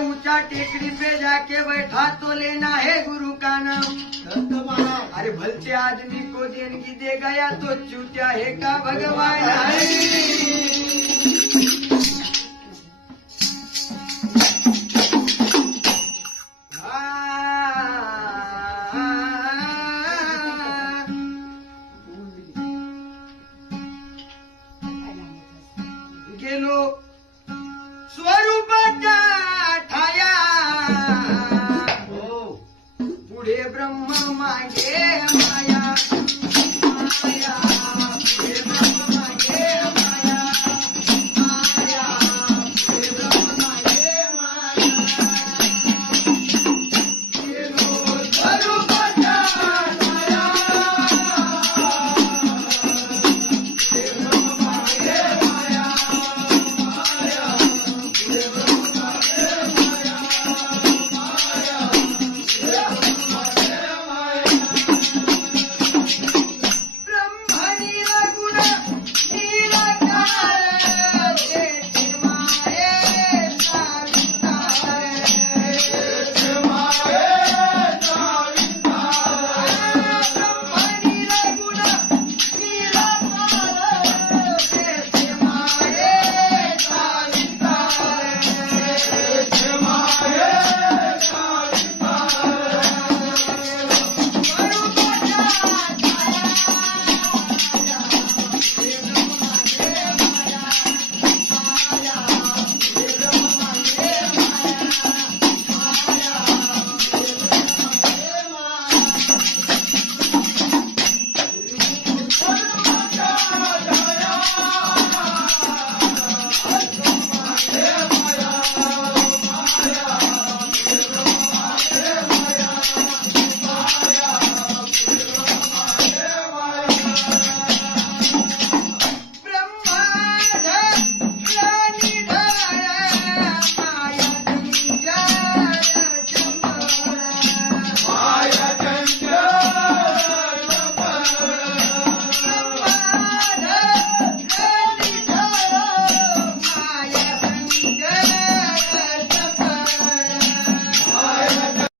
ऊँचा टेकड़ी पे जाके बैठा तो लेना है गुरु का नाम। अरे भलते आदमी को देनगी दे गया तो चूटिया है का भगवान। ब्रह्म माये माया माया